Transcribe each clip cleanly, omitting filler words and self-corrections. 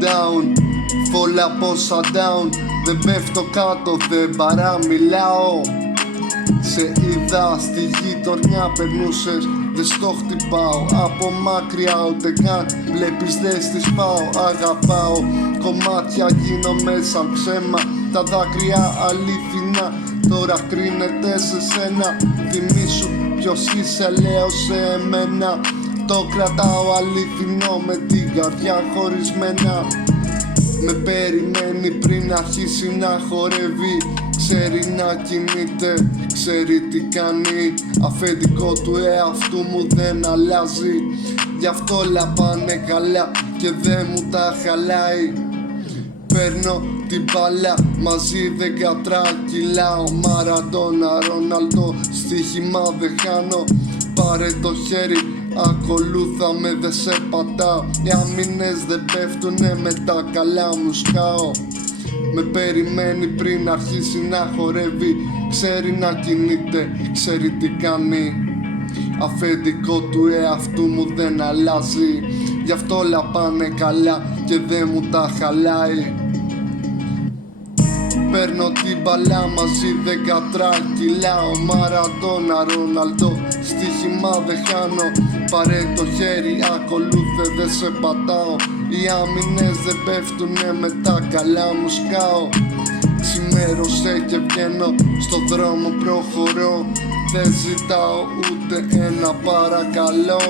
down, φόλα πόσα down. Δεν πέφτω κάτω, δεν παραμιλάω. Σε είδα στη γειτονιά, περνούσες, δεν στο χτυπάω. Από μακριά ούτε καν βλέπεις, δεν στις πάω. Αγαπάω, κομμάτια γίνομαι σαν ψέμα. Τα δάκρυα αληθινά, τώρα κρίνεται σε σένα. Θυμήσου ποιος είσαι, λέω σε εμένα. Το κρατάω αληθινό με την καρδιά χωρισμένα. Με περιμένει πριν αρχίσει να χορεύει. Ξέρει να κινείται, ξέρει τι κάνει. Αφεντικό του εαυτού μου δεν αλλάζει. Γι' αυτό όλα πάνε καλά και δεν μου τα χαλάει. Παίρνω την μπάλα μαζί, δεν κατρακυλάω. Μαραντόνα, Ρονάλντο, στοίχημα δεν χάνω. Πάρε το χέρι, ακολούθα με, δεν σε πατάω. Οι άμυνες δεν πέφτουνε, με τα καλά μου σκάω. Με περιμένει πριν αρχίσει να χορεύει. Ξέρει να κινείται, ξέρει τι κάνει. Αφεντικό του εαυτού μου δεν αλλάζει. Γι' αυτό όλα πάνε καλά και δεν μου τα χαλάει. Παίρνω την μπαλά μαζί, δεν κατρακυλάω. Μαραντόνα, Ρονάλντο, στοίχημα δεν χάνω. Πάρε το χέρι, ακολούθε, δεν σε πατάω. Οι άμυνες δεν πέφτουνε, με τα καλά μου σκάω. Ξημέρωσε και βγαίνω, στο δρόμο προχωρώ. Δεν ζητάω ούτε ένα παρακαλώ.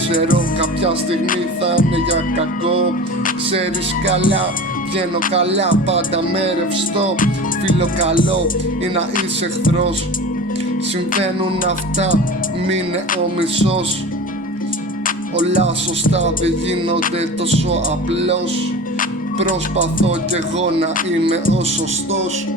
Ξέρω κάποια στιγμή θα είναι για κακό. Ξέρεις καλά, βγαίνω καλά, πάντα με ρευστό. Φίλο καλό ή να είσαι εχθρός. Συμβαίνουν αυτά, μείνε ο μισός. Όλα σωστά δεν γίνονται τόσο απλώς. Προσπαθώ κι εγώ να είμαι ο σωστός.